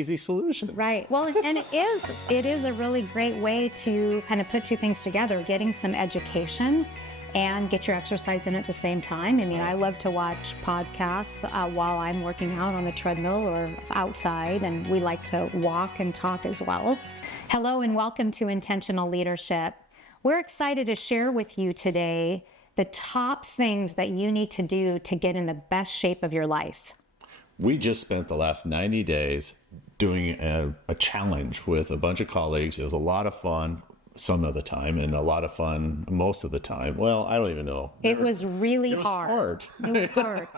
easy solution. Right. Well, and it is a really great way to kind of put two things together, getting some education and get your exercise in at the same time. I mean, I love to watch podcasts while I'm working out on the treadmill or outside, and we like to walk and talk as well. Hello and welcome to Intentional Leadership. We're excited to share with you today the top things that you need to do to get in the best shape of your life. We just spent the last 90 days doing a challenge with a bunch of colleagues. It was a lot of fun some of the time and a lot of fun most of the time. Well, I don't even know. It was really hard. It was hard.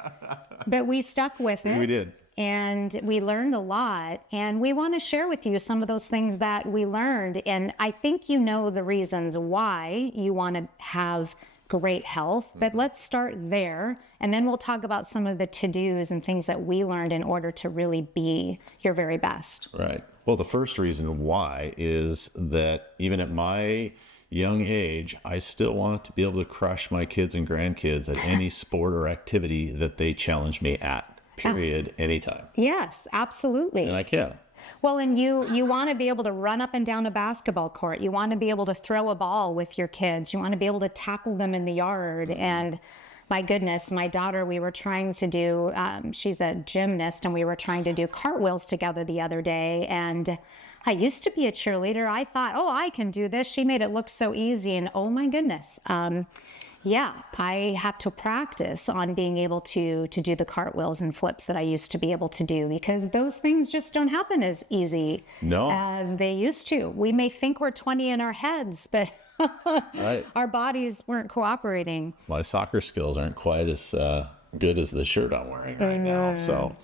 But we stuck with it. We did. And we learned a lot. And we want to share with you some of those things that we learned. And I think you know the reasons why you want to have great health, but let's start there. And then we'll talk about some of the to-dos and things that we learned in order to really be your very best. Right. Well, the first reason why is that even at my young age, I still want to be able to crush my kids and grandkids at any sport or activity that they challenge me at, period, anytime. Yes, absolutely. And I can. Well, and you want to be able to run up and down a basketball court. You want to be able to throw a ball with your kids. You want to be able to tackle them in the yard. And my goodness, my daughter, we were trying to do, she's a gymnast, and we were trying to do cartwheels together the other day. And I used to be a cheerleader. I thought, oh, I can do this. She made it look so easy. And oh my goodness. Yeah, I have to practice on being able to do the cartwheels and flips that I used to be able to do, because those things just don't happen as easy as they used to. We may think we're 20 in our heads, but right. Our bodies weren't cooperating. My soccer skills aren't quite as good as the shirt I'm wearing right now. So,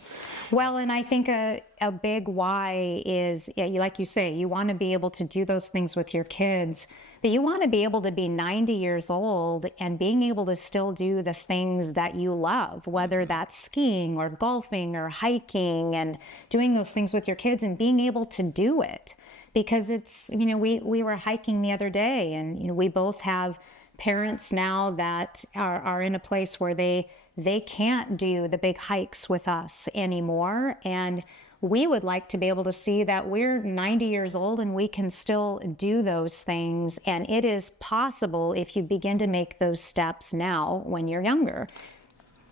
well, and I think a big why is, like you say, you want to be able to do those things with your kids. But you want to be able to be 90 years old and being able to still do the things that you love, whether that's skiing or golfing or hiking, and doing those things with your kids and being able to do it. Because it's, we were hiking the other day, and, we both have parents now that are in a place where they can't do the big hikes with us anymore. And we would like to be able to see that we're 90 years old and we can still do those things. And it is possible if you begin to make those steps now when you're younger.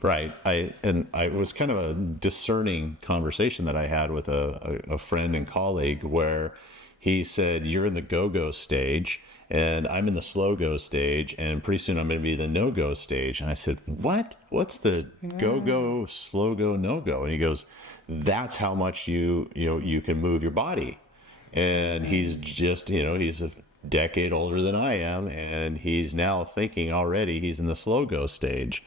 Right. It was kind of a discerning conversation that I had with a friend and colleague, where he said, you're in the go-go stage and I'm in the slow-go stage, and pretty soon I'm going to be the no-go stage. And I said, what? What's the go-go, slow-go, no-go? And he goes, that's how much you can move your body. And he's just, he's a decade older than I am, and he's now thinking already he's in the slow-go stage.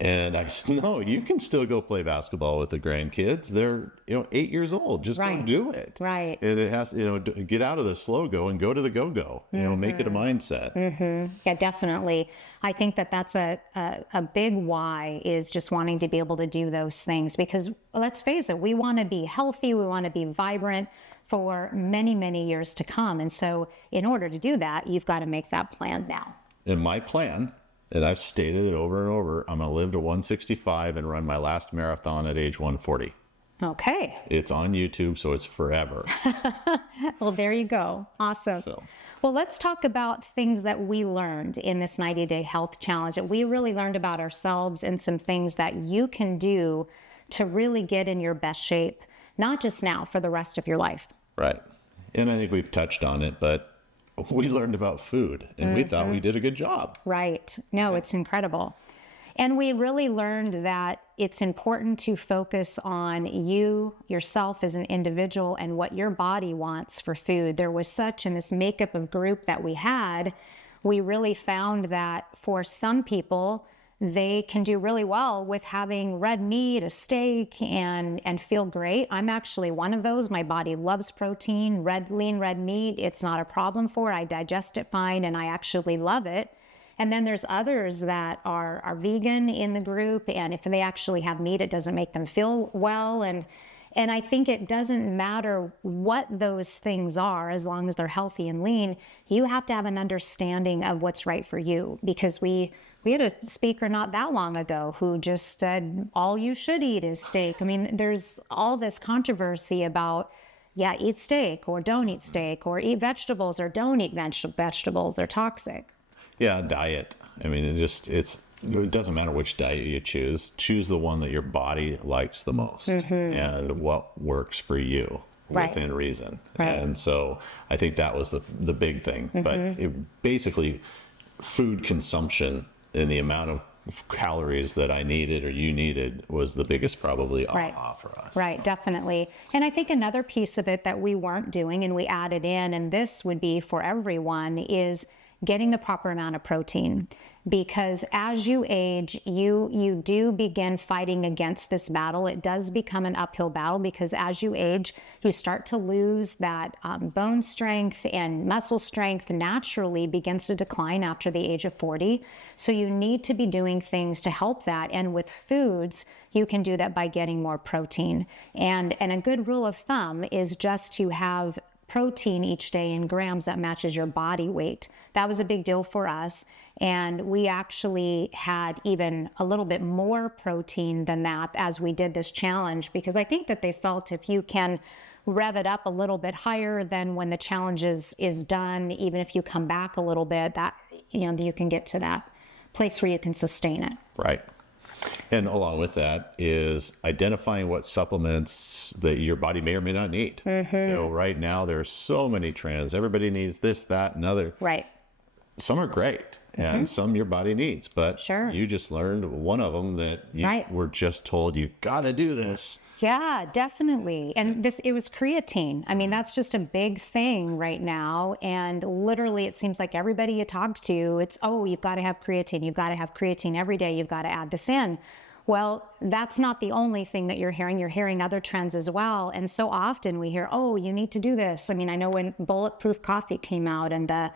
And I said, no, you can still go play basketball with the grandkids. They're, 8 years old. Just go do it. Right. And it has, get out of the slow go and go to the go-go, make it a mindset. Mm-hmm. Yeah, definitely. I think that's a big why, is just wanting to be able to do those things, because let's face it, we want to be healthy. We want to be vibrant for many, many years to come. And so in order to do that, you've got to make that plan now. And my plan, and I've stated it over and over, I'm going to live to 165 and run my last marathon at age 140. Okay. It's on YouTube, so it's forever. Well, there you go. Awesome. Well, let's talk about things that we learned in this 90-day health challenge, that we really learned about ourselves, and some things that you can do to really get in your best shape, not just now, for the rest of your life. Right. And I think we've touched on it, but we learned about food, and we thought we did a good job. Right. No, it's incredible. And we really learned that it's important to focus on yourself as an individual, and what your body wants for food. There was such, in this makeup of group that we had, we really found that for some people, they can do really well with having red meat, a steak, and feel great. I'm actually one of those. My body loves protein, lean red meat. It's not a problem for it. I digest it fine, and I actually love it. And then there's others that are vegan in the group, and if they actually have meat, it doesn't make them feel well. And I think it doesn't matter what those things are, as long as they're healthy and lean. You have to have an understanding of what's right for you, because we had a speaker not that long ago who just said, all you should eat is steak. I mean, there's all this controversy about yeah, eat steak or don't eat steak, or eat vegetables or don't eat vegetables. They're toxic. Yeah, diet. I mean, it doesn't matter which diet you choose. Choose the one that your body likes the most and what works for you Right. within reason. Right. And so I think that was the big thing. But it basically, food consumption and the amount of calories that I needed or you needed was the biggest probably Right. aha for us. Right, definitely. And I think another piece of it that we weren't doing and we added in, and this would be for everyone, is getting the proper amount of protein. Because as you age, you do begin fighting against this battle. It does become an uphill battle because as you age, you start to lose that bone strength, and muscle strength naturally begins to decline after the age of 40. So you need to be doing things to help that. And with foods, you can do that by getting more protein. And a good rule of thumb is just to have protein each day in grams that matches your body weight. That was a big deal for us. And we actually had even a little bit more protein than that as we did this challenge, because I think that they felt if you can rev it up a little bit higher than when the challenge is done, even if you come back a little bit, that, you can get to that place where you can sustain it. Right. And along with that is identifying what supplements that your body may or may not need. Right now there's so many trends. Everybody needs this, that, and other. Right. Some are great and some your body needs, but Sure. you just learned one of them that you were just told you got to do this. Yeah, definitely. And it was creatine. I mean, that's just a big thing right now. And literally, it seems like everybody you talk to, it's, oh, you've got to have creatine. You've got to have creatine every day. You've got to add this in. Well, that's not the only thing that you're hearing. You're hearing other trends as well. And so often we hear, oh, you need to do this. I mean, I know when bulletproof coffee came out and the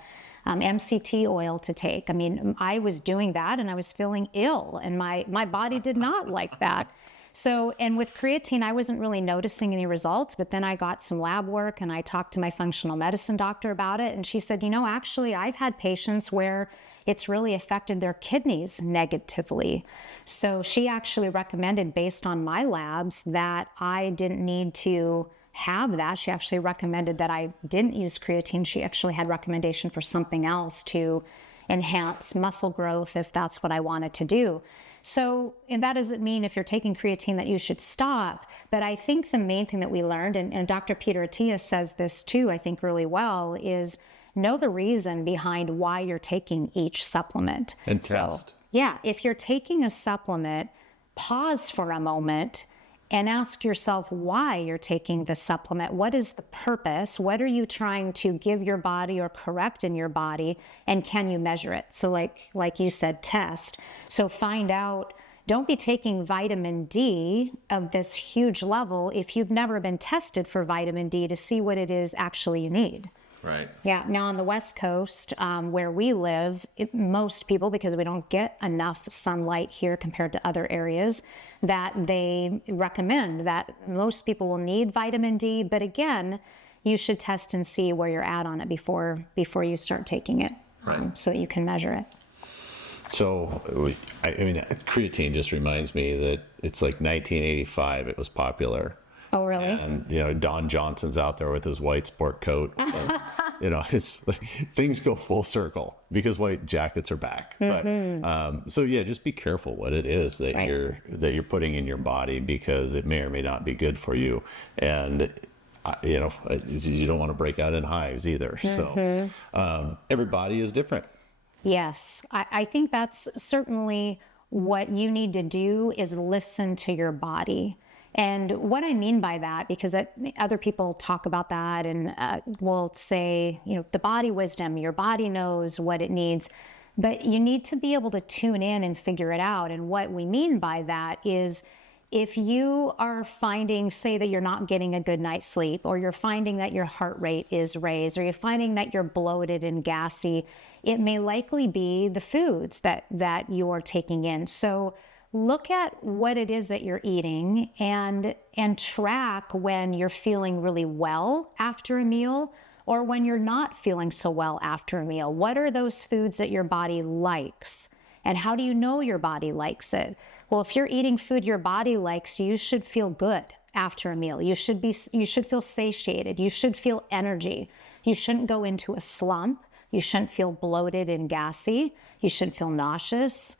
MCT oil to take. I mean, I was doing that and I was feeling ill and my body did not like that. So, and with creatine, I wasn't really noticing any results, but then I got some lab work and I talked to my functional medicine doctor about it. And she said, actually, I've had patients where it's really affected their kidneys negatively. So she actually recommended, based on my labs, that I didn't need to have that. She actually recommended that I didn't use creatine. She actually had recommendation for something else to enhance muscle growth if that's what I wanted to do. So, and that doesn't mean if you're taking creatine that you should stop. But I think the main thing that we learned, and Dr. Peter Attia says this too, I think really well, is know the reason behind why you're taking each supplement. And test. Yeah, if you're taking a supplement, pause for a moment and ask yourself why you're taking the supplement. What is the purpose? What are you trying to give your body or correct in your body? And can you measure it? So like you said, test. So find out, don't be taking vitamin D of this huge level if you've never been tested for vitamin D to see what it is actually you need. Right. Yeah. Now on the West Coast, where we live, most people, because we don't get enough sunlight here compared to other areas, that they recommend that most people will need vitamin D. But again, you should test and see where you're at on it before you start taking it, so that you can measure it. So, I mean, creatine just reminds me that it's like 1985, it was popular. Oh, really? And, Don Johnson's out there with his white sport coat. It's like, things go full circle because white jackets are back. But, so yeah, just be careful what it is that you're putting in your body, because it may or may not be good for you. And, you don't want to break out in hives either. So, every body is different. Yes. I think that's certainly what you need to do, is listen to your body. And what I mean by that, because other people talk about that and will say, the body wisdom, your body knows what it needs, but you need to be able to tune in and figure it out. And what we mean by that is, if you are finding, say that you're not getting a good night's sleep, or you're finding that your heart rate is raised, or you're finding that you're bloated and gassy, it may likely be the foods that you're taking in. So look at what it is that you're eating and track when you're feeling really well after a meal, or when you're not feeling so well after a meal. What are those foods that your body likes? And how do you know your body likes it? Well, if you're eating food your body likes, you should feel good after a meal. You should feel satiated. You should feel energy. You shouldn't go into a slump. You shouldn't feel bloated and gassy. You shouldn't feel nauseous.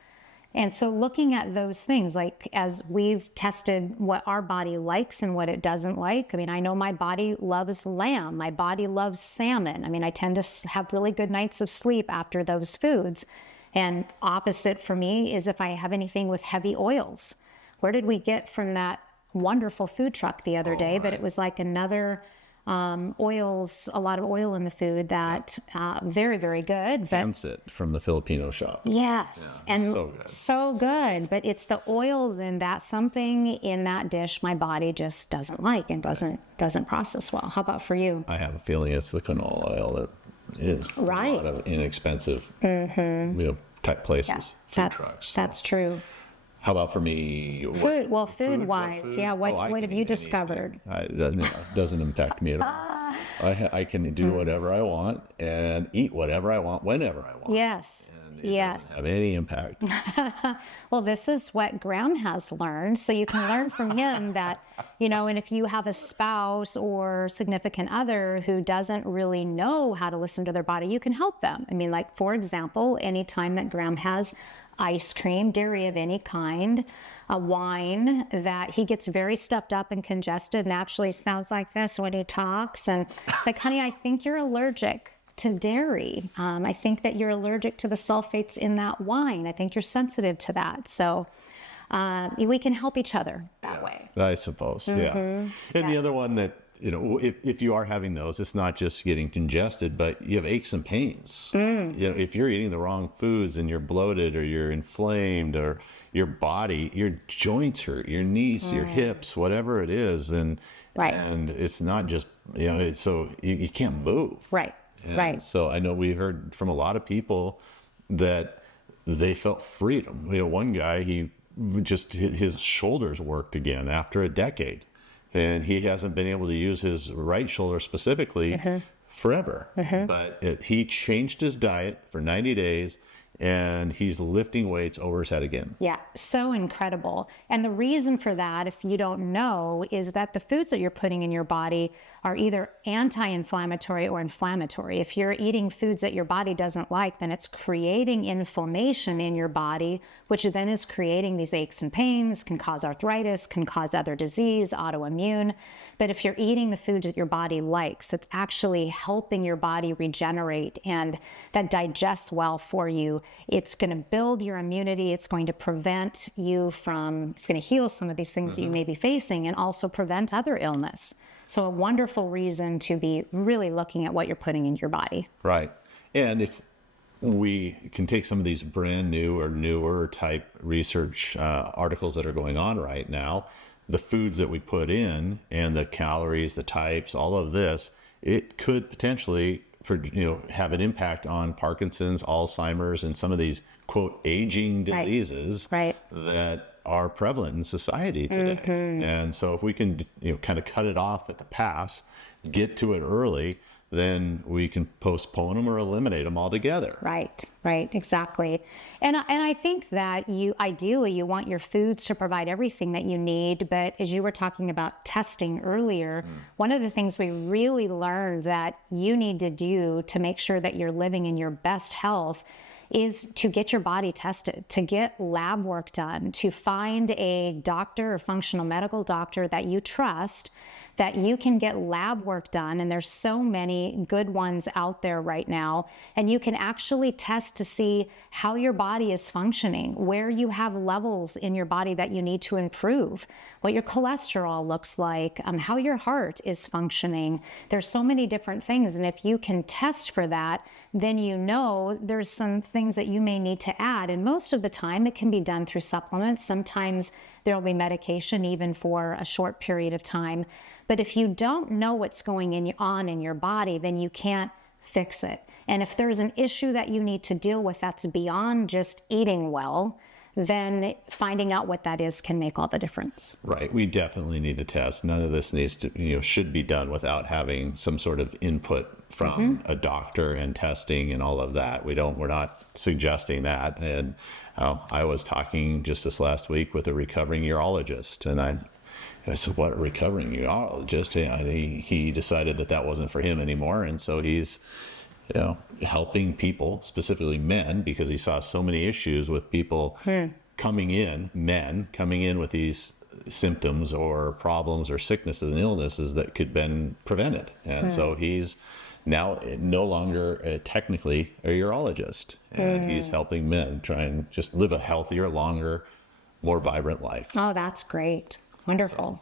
And so looking at those things, like as we've tested what our body likes and what it doesn't like. I mean, I know my body loves lamb. My body loves salmon. I mean, I tend to have really good nights of sleep after those foods. And opposite for me is if I have anything with heavy oils. Where did we get from that wonderful food truck the other day? Right. But it was like another oils, a lot of oil in the food that very, very good. But Pancit from the Filipino shop. Yes. Yeah, and so good. But it's the oils in that, something in that dish my body just doesn't like and doesn't process well. How about for you? I have a feeling it's the canola oil that is right. A lot of inexpensive type places. Yeah, that's true. How about for me? Food-wise, yeah. What have you discovered? It doesn't impact me at all. I can do whatever I want and eat whatever I want whenever I want. Yes. And it doesn't have any impact. Well, this is what Graham has learned. So you can learn from him that, and if you have a spouse or significant other who doesn't really know how to listen to their body, you can help them. I mean, like, for example, anytime that Graham has ice cream, dairy of any kind, a wine, that he gets very stuffed up and congested and actually sounds like this when he talks. And it's like, honey, I think you're allergic to dairy. I think that you're allergic to the sulfates in that wine. I think you're sensitive to that. So we can help each other that way. I suppose, yeah. And the other one that, if you are having those, it's not just getting congested, but you have aches and pains. If you're eating the wrong foods and you're bloated or you're inflamed or your body, your joints hurt, your knees, your hips, whatever it is. And it's not just, so you can't move. Right. And so I know we heard from a lot of people that they felt freedom. One guy, his shoulders worked again after a decade. And he hasn't been able to use his right shoulder specifically forever. But he changed his diet for 90 days, and he's lifting weights over his head again. Yeah, so incredible. And the reason for that, if you don't know, is that the foods that you're putting in your body are either anti-inflammatory or inflammatory. If you're eating foods that your body doesn't like, then it's creating inflammation in your body, which then is creating these aches and pains, can cause arthritis, can cause other disease, autoimmune. But if you're eating the foods that your body likes, it's actually helping your body regenerate and that digests well for you. It's going to build your immunity. It's going to prevent you from, it's going to heal some of these things that you may be facing and also prevent other illness. So a wonderful reason to be really looking at what you're putting in your body. Right. And if we can take some of these brand new or newer type research articles that are going on right now, the foods that we put in and the calories, the types, all of this, it could potentially have an impact on Parkinson's, Alzheimer's, and some of these, quote, aging diseases that are prevalent in society today. And so if we can, kind of cut it off at the pass, get to it early, then we can postpone them or eliminate them altogether. Right, exactly. And I think that ideally you want your foods to provide everything that you need, but as you were talking about testing earlier, one of the things we really learned that you need to do to make sure that you're living in your best health is to get your body tested, to get lab work done, to find a doctor or functional medical doctor that you trust, that you can get lab work done. And there's so many good ones out there right now. And you can actually test to see how your body is functioning, where you have levels in your body that you need to improve, what your cholesterol looks like, how your heart is functioning. There's so many different things. And if you can test for that, then there's some things that you may need to add. And most of the time it can be done through supplements. Sometimes there will be medication even for a short period of time. But if you don't know what's going on in your body, then you can't fix it. And if there's an issue that you need to deal with that's beyond just eating well, then finding out what that is can make all the difference. Right. We definitely need to test. None of this needs to, should be done without having some sort of input from a doctor and testing and all of that. We're not suggesting that. And I was talking just this last week with a recovering urologist, and I said, what a recovering urologist. And he decided that wasn't for him anymore. And so he's, helping people, specifically men, because he saw so many issues with people men coming in with these symptoms or problems or sicknesses and illnesses that could have been prevented. And so he's now no longer technically a urologist, and he's helping men try and just live a healthier, longer, more vibrant life. Oh, that's great. Wonderful.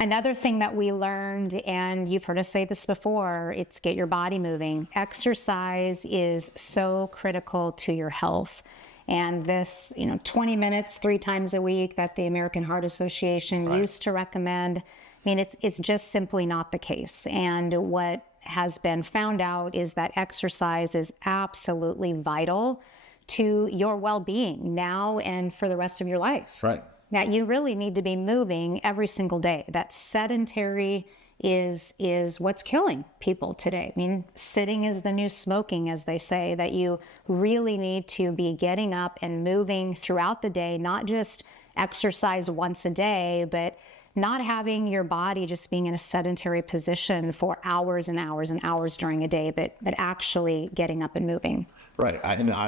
Another thing that we learned, and you've heard us say this before, it's get your body moving. Exercise is so critical to your health. And this, 20 minutes, 3 times a week that the American Heart Association used to recommend, it's just simply not the case. And what has been found out is that exercise is absolutely vital to your well-being now and for the rest of your life. Right. That you really need to be moving every single day. That sedentary is what's killing people today. Sitting is the new smoking, as they say, that you really need to be getting up and moving throughout the day, not just exercise once a day, but not having your body just being in a sedentary position for hours and hours and hours during a day, but actually getting up and moving. Right.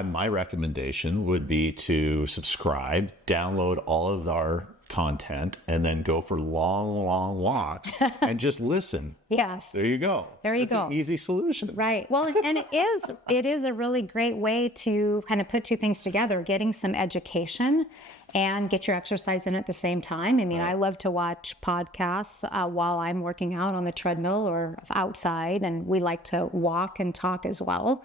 My recommendation would be to subscribe, download all of our content, and then go for long walks and just listen. Yes. There you go. That's an easy solution. Right. Well, and it is a really great way to kind of put two things together, getting some education and get your exercise in at the same time. I love to watch podcasts while I'm working out on the treadmill or outside, and we like to walk and talk as well.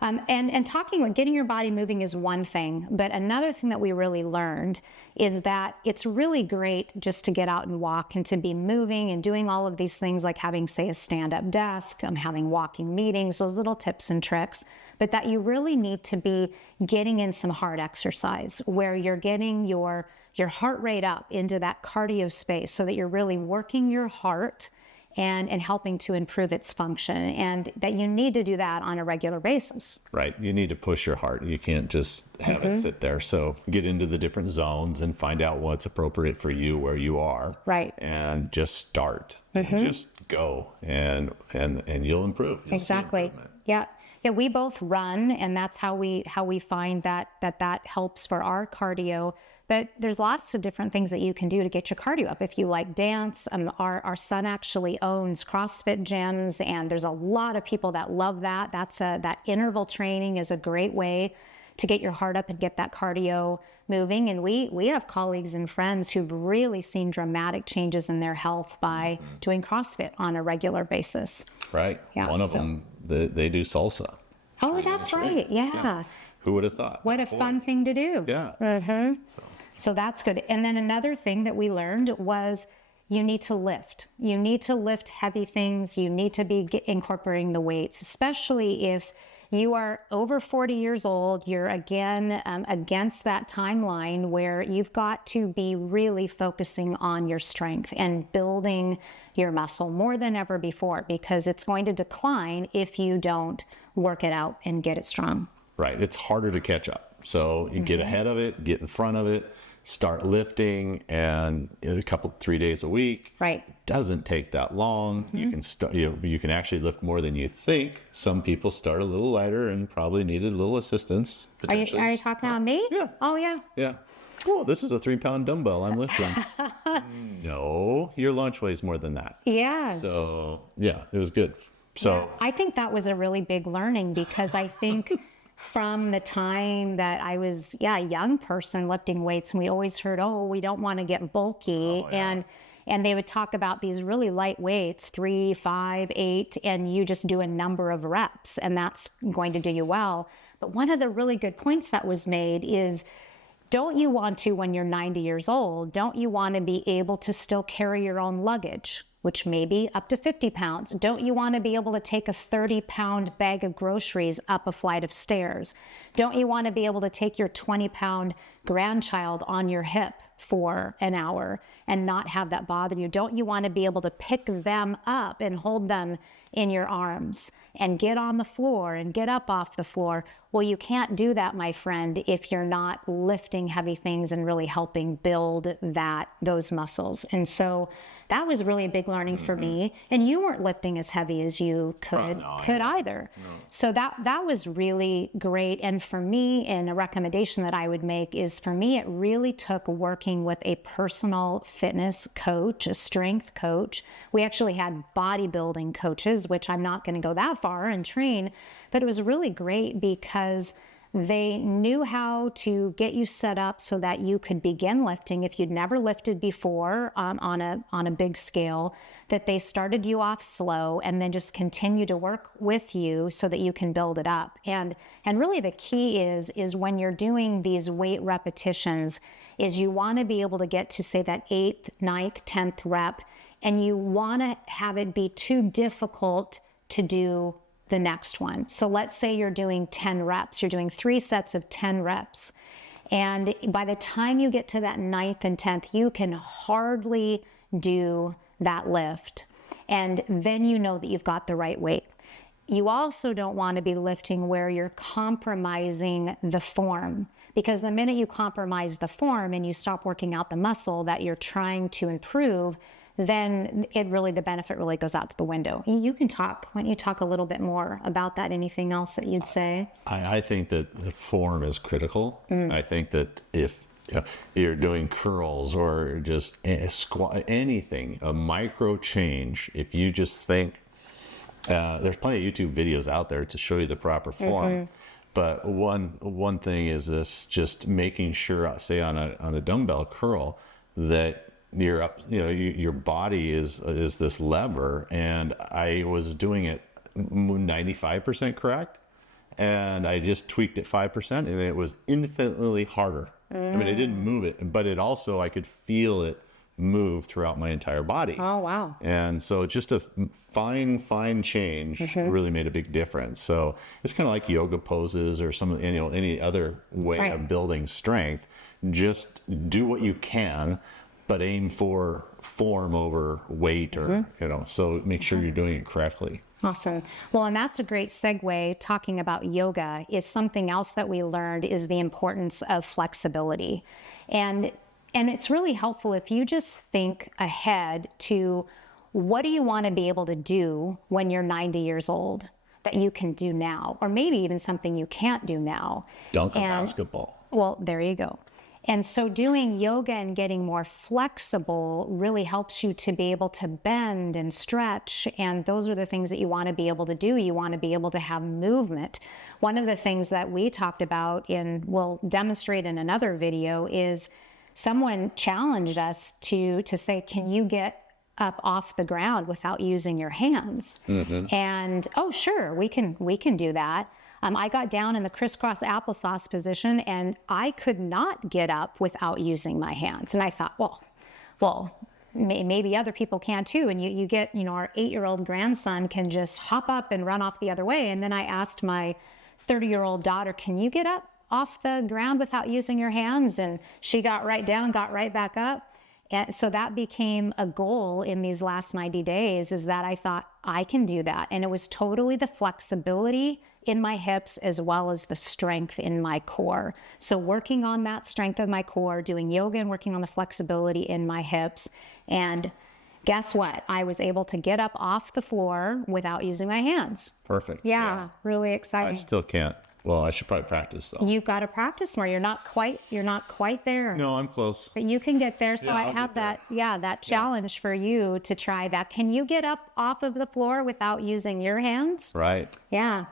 And talking about getting your body moving is one thing, but another thing that we really learned is that it's really great just to get out and walk and to be moving and doing all of these things like having, say, a stand-up desk, having walking meetings, those little tips and tricks, but that you really need to be getting in some hard exercise where you're getting your heart rate up into that cardio space so that you're really working your heart and helping to improve its function, and that you need to do that on a regular basis. Right. You need to push your heart. You can't just have it sit there. So get into the different zones and find out what's appropriate for you where you are. Right. And just start. And just go, and you'll improve. You'll exactly. Yeah. Yeah. We both run, and that's how we find that helps for our cardio. But there's lots of different things that you can do to get your cardio up. If you like dance, our son actually owns CrossFit gyms, and there's a lot of people that love that. That interval training is a great way to get your heart up and get that cardio moving. And we have colleagues and friends who've really seen dramatic changes in their health by doing CrossFit on a regular basis. Right. Yeah, one of them, they do salsa. Oh, that's right. Yeah. Who would have thought? What a fun thing to do. Yeah. So that's good. And then another thing that we learned was you need to lift. You need to lift heavy things. You need to be incorporating the weights, especially if you are over 40 years old. You're again against that timeline where you've got to be really focusing on your strength and building your muscle more than ever before, because it's going to decline if you don't work it out and get it strong. Right. It's harder to catch up. So you get ahead of it, get in front of it, start lifting, and a 3 days a week. Right. Doesn't take that long. You can start. You can actually lift more than you think. Some people start a little lighter and probably needed a little assistance. Are you talking about me? Yeah. Oh yeah. Yeah. Oh, this is a 3-pound dumbbell I'm lifting. No, your lunch weighs more than that. Yes. So yeah, it was good. So I think that was a really big learning, because I think from the time that I was a young person lifting weights, and we always heard, we don't want to get bulky. And they would talk about these really light weights, 3, 5, 8, and you just do a number of reps, and that's going to do you well. But one of the really good points that was made is, don't you want to, when you're 90 years old, don't you want to be able to still carry your own luggage, which may be up to 50 pounds? Don't you want to be able to take a 30-pound bag of groceries up a flight of stairs? Don't you want to be able to take your 20-pound grandchild on your hip for an hour and not have that bother you? Don't you want to be able to pick them up and hold them in your arms and get on the floor and get up off the floor? Well, you can't do that, my friend, if you're not lifting heavy things and really helping build those muscles. And so that was really a big learning for me. And you weren't lifting as heavy as you could either. No. So that was really great. And for me, and a recommendation that I would make is, for me, it really took working with a personal fitness coach, a strength coach. We actually had bodybuilding coaches, which I'm not going to go that far and train, but it was really great because they knew how to get you set up so that you could begin lifting if you'd never lifted before on a big scale, that they started you off slow and then just continue to work with you so that you can build it up. And really the key is when you're doing these weight repetitions is you want to be able to get to, say, that 8th, 9th, 10th rep, and you want to have it be too difficult to do the next one. So let's say you're doing 10 reps, you're doing 3 sets of 10 reps. And by the time you get to that 9th and 10th, you can hardly do that lift. And then you know that you've got the right weight. You also don't want to be lifting where you're compromising the form, because the minute you compromise the form and you stop working out the muscle that you're trying to improve, then the benefit really goes out to the window. You can talk. Why don't you talk a little bit more about that? Anything else that you'd say? I think that the form is critical. I think that if you're doing curls or just anything, a micro change, if you just think, there's plenty of YouTube videos out there to show you the proper form. But one thing is this, just making sure, say on a dumbbell curl, that you're up, your body is this lever, and I was doing it 95% correct, and I just tweaked it 5%, and it was infinitely harder. I mean, it didn't move it, but it also, I could feel it move throughout my entire body. Oh, wow. And so just a fine change really made a big difference. So it's kind of like yoga poses or any other way of building strength. Just do what you can, but aim for form over weight, or so make sure you're doing it correctly. Awesome. Well, and that's a great segue. Talking about yoga is something else that we learned is the importance of flexibility. And it's really helpful if you just think ahead to, what do you want to be able to do when you're 90 years old that you can do now, or maybe even something you can't do now. Dunk a basketball. Well, there you go. And so doing yoga and getting more flexible really helps you to be able to bend and stretch. And those are the things that you want to be able to do. You want to be able to have movement. One of the things that we talked about we'll demonstrate in another video, is someone challenged us to say, can you get up off the ground without using your hands? And, oh, sure, we can do that. I got down in the crisscross applesauce position, and I could not get up without using my hands. And I thought, well, maybe other people can too. And you get, our 8-year-old grandson can just hop up and run off the other way. And then I asked my 30-year-old daughter, can you get up off the ground without using your hands? And she got right down, got right back up. And so that became a goal in these last 90 days, is that I thought, I can do that. And it was totally the flexibility in my hips as well as the strength in my core. So working on that strength of my core, doing yoga and working on the flexibility in my hips. And guess what? I was able to get up off the floor without using my hands. Perfect. Yeah. Really exciting. I still can't. Well, I should probably practice though. You've got to practice more. You're not quite there. No, I'm close. But you can get there. So Yeah, I I'll have get that challenge for you to try that. Can you get up off of the floor without using your hands? Right. Yeah.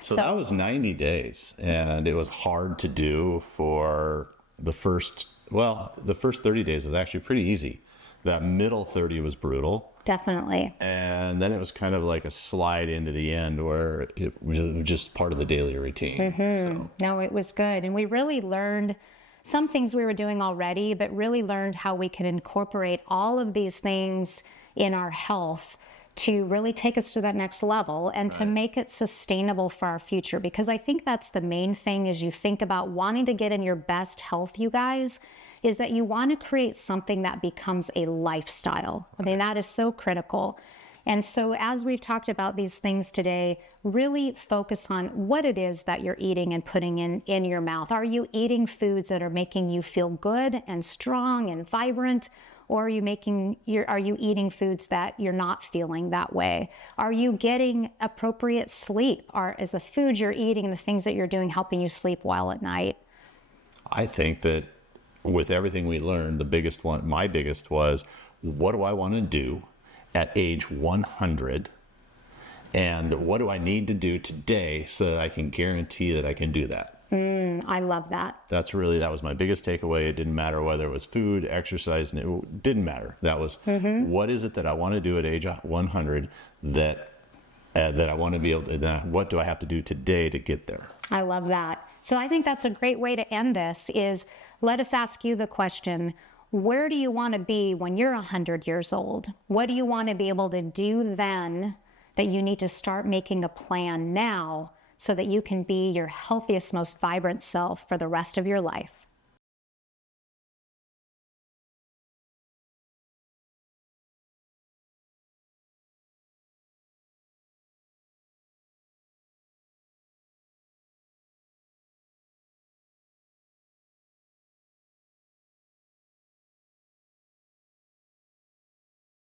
So that was 90 days, and it was hard to do for the first 30 days was actually pretty easy. That middle 30 was brutal. Definitely. And then it was kind of like a slide into the end where it was just part of the daily routine. So. No, it was good. And we really learned some things we were doing already, but really learned how we can incorporate all of these things in our health to really take us to that next level and to make it sustainable for our future. Because I think that's the main thing as you think about wanting to get in your best health, you guys, is that you want to create something that becomes a lifestyle. I mean, that is so critical. And so as we've talked about these things today, really focus on what it is that you're eating and putting in your mouth. Are you eating foods that are making you feel good and strong and vibrant? Or are you eating foods that you're not feeling that way? Are you getting appropriate sleep? Is the food you're eating, the things that you're doing, helping you sleep well at night? I think that with everything we learned, my biggest was, what do I want to do at age 100? And what do I need to do today so that I can guarantee that I can do that? I love that. That was my biggest takeaway. It didn't matter whether it was food, exercise, it didn't matter. That was, what is it that I want to do at age 100 that I want to be able to, what do I have to do today to get there? I love that. So I think that's a great way to end this is, let us ask you the question, where do you want to be when you're 100 years old? What do you want to be able to do then that you need to start making a plan now so that you can be your healthiest, most vibrant self for the rest of your life?